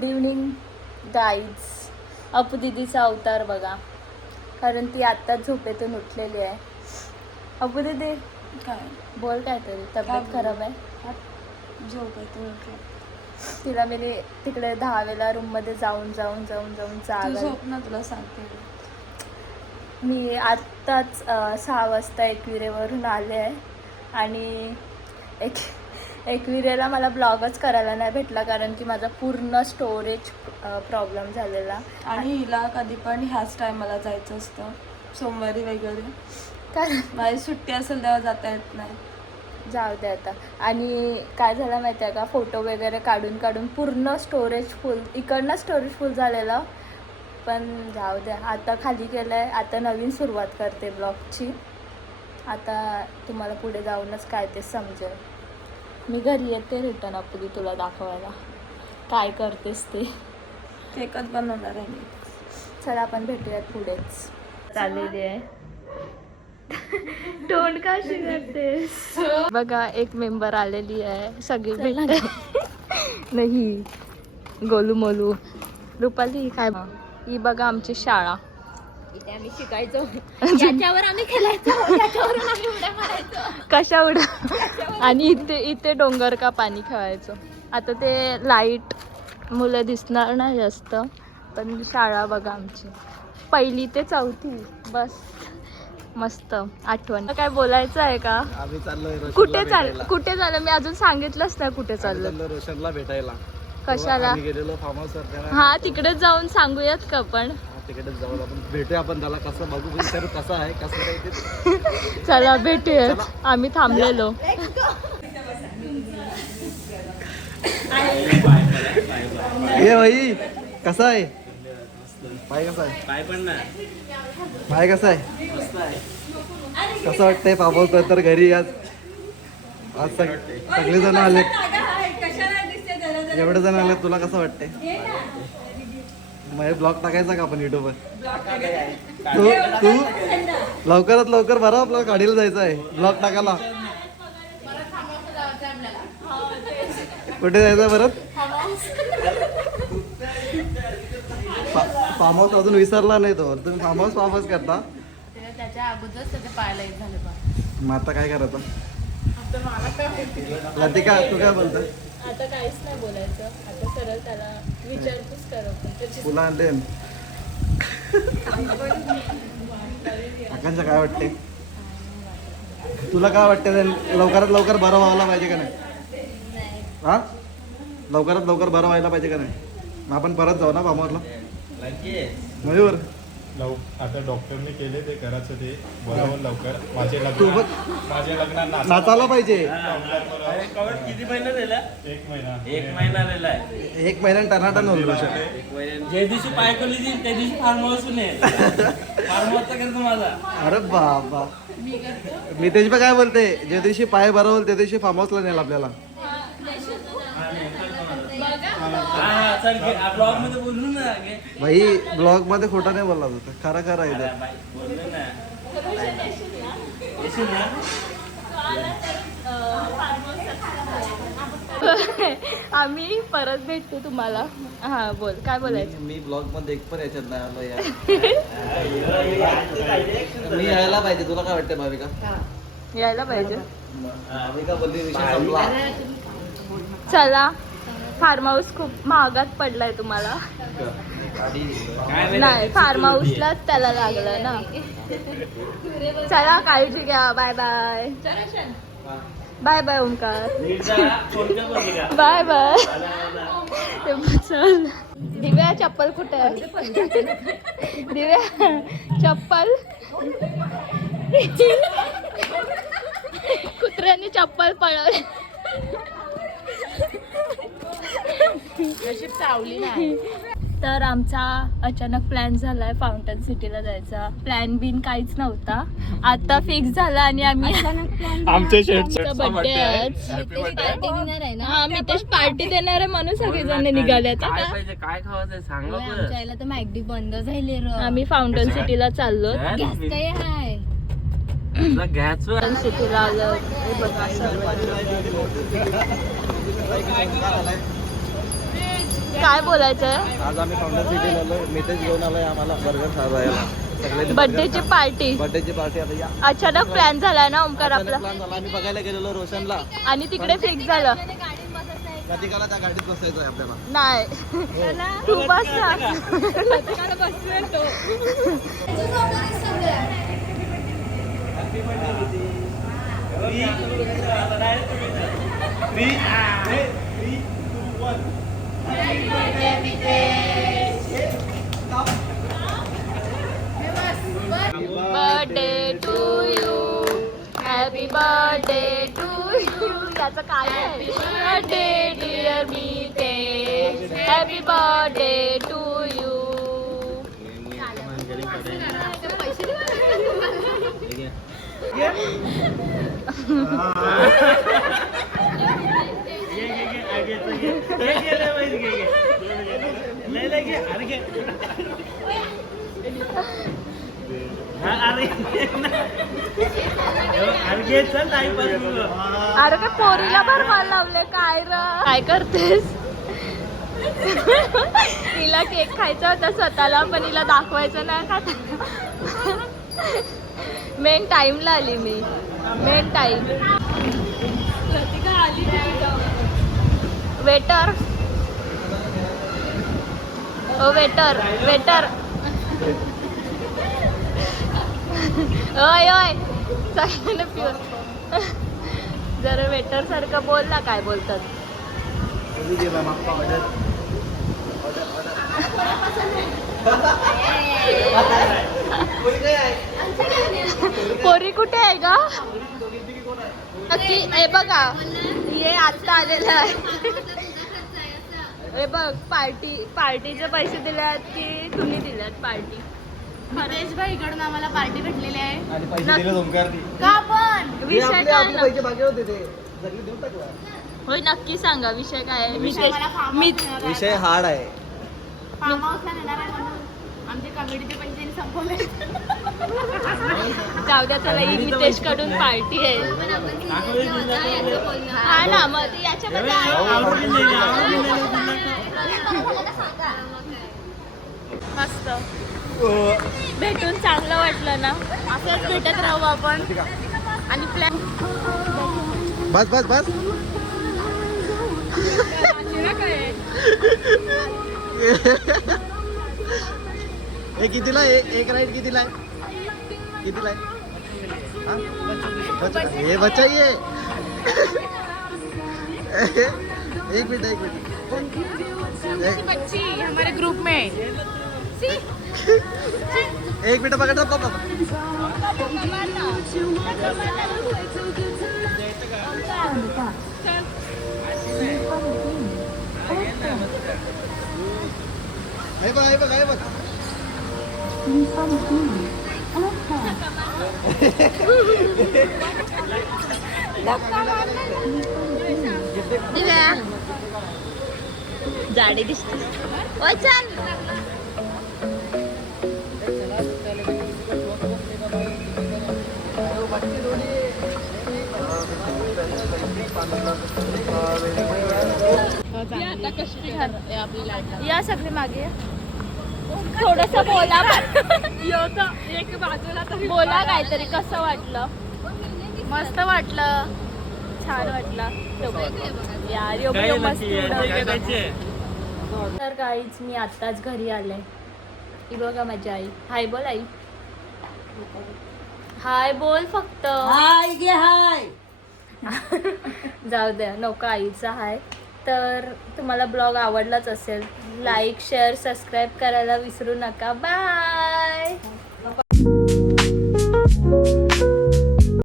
Good evening guys. Apu दीदीचा अवतार बघा, कारण ती आत्ताच झोपेतून उठलेली आहे. अपू दीदी काय बोल काहीतरी, तब्येत खराब आहे. झोपेतून उठले. तिला मी तिकडे 10वेला रूममध्ये जाऊन तू झोप ना, तुला सांगते. मी आत्ताच 6 वाजता एकविरेवरून आले आहे आणि एकविरेला मला ब्लॉगच करायला नाही भेटला, कारण की माझा पूर्ण स्टोरेज प्रॉब्लेम झालेला. आणि हिला कधी पण ह्याच टायमाला जायचं असतं, सोमवारी वगैरे, कारण माझी सुट्टी असेल तेव्हा जाता येत नाही. जाऊ दे आता. आणि काय झालं माहिती आहे का, फोटो वगैरे काढून पूर्ण स्टोरेज फुल, इकडनं स्टोरेज फुल झालेलं. पण जाऊ द्या, आता खाली केलं आहे. आता नवीन सुरुवात करते ब्लॉगची. आता तुम्हाला पुढे जाऊनच काय ते समजेल. मी घरी येते रिटर्न आपली तुला दाखवायला काय करतेस ते. केकच बनवणार आहे मी. चला आपण भेटूयात पुढेच. चाललेली आहे. तोंड कशी करतेस बघा. एक मेंबर आलेली आहे, सगळी भेटते. नाही गोलू मोलू. रुपाली काय, ही बघा आमची शाळा. इथे आम्ही शिकायचो, याच्यावर आम्ही खेळायचो, याच्यावरून आम्ही उड्या मारायचो. कशा उड्या. आणि इथे डोंगर का पाणी खेळायचो. आता ते लाईट मुलं दिसणार नाही जास्त, पण शाळा बघा आमची 1ली ते 4थी. बस मस्त आठवण. काय बोलायचं आहे का? आम्ही चाललोय कुठे चाललं मी अजून सांगितलंच नाही कुठे चाललं. रोशनला भेटायला. कशाला? गेलेलो फार्म हाऊस. हा तिकडेच जाऊन सांगूयात का आपण. तिकडेच जाऊन आपण भेटूया. आपण त्याला कसं बघू, विचारू कसं आहे कसं काय ते. चला भेटूयात. आम्ही थांबलेलो. ये भाई कसा आहे पाय, कसा आहे पाय, पण नाही पाय कसा आहे, कसं वाटतंय फार्म हाऊस तर घरी. आज सगळेजण आले, एवढे जण आले. तुला कसं वाटतंय? मग ब्लॉग टाकायचा का आपण युट्यूबवर? तू लवकरात लवकर बरं, आपल्याला गाडीला जायचं आहे ब्लॉग टाकायला. कुठे जायचं परत? फार्म हाऊस अजून विसरला नाही तो. तुम्ही फार्म हाऊस करता. त्याच्या अगोदरच त्याच्या पायाला एक झालं बा. मग आता काय करायचं? लतिका तू काय बोलतो? आता काहीच नाही बोलायचं. आता सरळ त्याला विचारपूस करत. तुला आणले आकांक्षा काय वाटते? तुला काय वाटते? लवकरात लवकर बरं व्हायला पाहिजे का नाही? हा लवकरात लवकर बरं व्हायला पाहिजे का नाही? मग आपण परत जाऊ ना फार्मरला. मयूर आता डॉक्टरने केले ते करायचं, ते बरोबर लवकर. माझे लग्न नाचायला पाहिजे. किती महिना झाला? एक महिना झालेला आहे. 1 महिन्यात टनाटन होईल. ज्या दिवशी बायकोली देईल त्या दिवशी फार्म हाऊस नाही. फार्म हाऊसचा करतो माझा. अरे बाबा, मी त्याची काय बोलते, ज्या दिवशी पाय बरं होईल त्या दिवशी फार्म हाऊसला नेल आपल्याला. ब्लॉग मध्ये बोलू ना भाई, ब्लॉग मध्ये खोटं नाही बोलला होता, खरं खरं आहे ते. बोललो ना. आम्ही परत भेटतो तुम्हाला. हा बोल, काय बोलायचं? मी ब्लॉग मध्ये एक पण याच्यात नाही आलो यार. मी यायला पाहिजे. तुला काय वाटतं भाविका? यायला पाहिजे. भाविका बोलली विषय संपला. चला, फार्म हाऊस खूप महागात पडलाय तुम्हाला. नाही, फार्म हाऊसलाच त्याला लागलं ना. चला, काळजी घ्या. Bye bye. Bye bye Omkar. Bye bye. चल. दिव्या चप्पल कुठे आहे? दिव्या चप्पल. कुत्र्याने चप्पल पळवली. चावली नाही. तर आमचा अचानक प्लॅन झालाय फाउंटन सिटीला जायचा. प्लॅन बिन काहीच नव्हता, आता फिक्स झाला. आणि आम्ही आमच्या बर्थडे आज. हा, मितेश पार्टी देणार आहे म्हणून सगळेजण निघाले. काय पाहिजे, काय खावायचं सांगा. आमच्या तर मॅगडी बंद झाली. आम्ही फाउंटन सिटीला चाललो. घ्यायचं सिटीला आलं. हे बघा सर्व काय बोलायचंय? आज आम्ही फाउंडर सिटी आलो, मितेश घेऊन आलोय आम्हाला बर्गर खायला. सगळे बर्थडेची पार्टी. बर्थडेची पार्टी आता या. अचानक प्लॅन झाला ना ओमकार आपला प्लॅन झाला, आम्ही बघायला गेलेलो रोशनला. आणि तिकडे फिक्स झालं. प्रतीकाला त्या गाडीत बसायचंय आपल्याला. नाही तू बस ना. Birthday to you, happy birthday to you. याचं काय आहे? Birthday dear Mitesh, happy birthday to you. अरे काय पोरीला भरवायला लावले काय र? काय करतेस? तिला केक खायचा होता स्वतःला, पण हिला दाखवायचं नाही का? मेन टाइमला आली मी, मेन टाइम. वेटर, ओ वेटर, वेटर. ओय ओय, सगळ्यांना प्युअर. जरा वेटर सारखं बोल ना, काय बोलतात. पोरी कुठे आहे का नक्की? हे बघा, हे आता आलेलं आहे. हे बघ, पार्टीचे पैसे दिल्यात की तुम्ही दिल्यात पार्टी? महेश भाई इकडून आम्हाला पार्टी भेटलेली आहे. आणि पैसे दिले ओमकारनी. का पण विषय काय ना? पैसे बाकी होते ते सगळे देऊन टाकला. होय, नक्की सांगा विषय काय आहे. मला farm मी house नेणार आहे. विषय हार्ड आहे. फार्म हाऊसला नेणार आहे म्हणून आमचे कमिटीचे पण त्यांनी संपवले. जाऊ द्या, चला मितेश कडून पार्टी आहे. हा ना, मग याच्यामध्ये मस्त भेटून चांगलं वाटलं ना. असंच भेटत राहू आपण. आणि प्लॅन बस बस बस. हे कितीला एक राईड कितीला आहे? कितीला आहे? हे बचाइए. एक मिनट एक मिनट बच्ची हमारे ग्रुप में एक मिनट पकड़ पापा. हे बघ हे बघ हे बघ. जाडी दिसते. ओ चल. या सगळे मागे थोडस बोला. एक बाजूला बोला काहीतरी. कसं वाटलं? मस्त वाटलं, छान वाटलं यार. एवढं मस्त. तर काहीच मी आत्ताच घरी आले. ही बघा माझी आई. हाय बोल आई. हाय बोल फक्त. हाय गे हाय. जाऊ द्या, नको आईचा हाय. तर तुम्हाला ब्लॉग आवडलाच असेल, लाईक शेअर सबस्क्राईब करायला विसरू नका. बाय.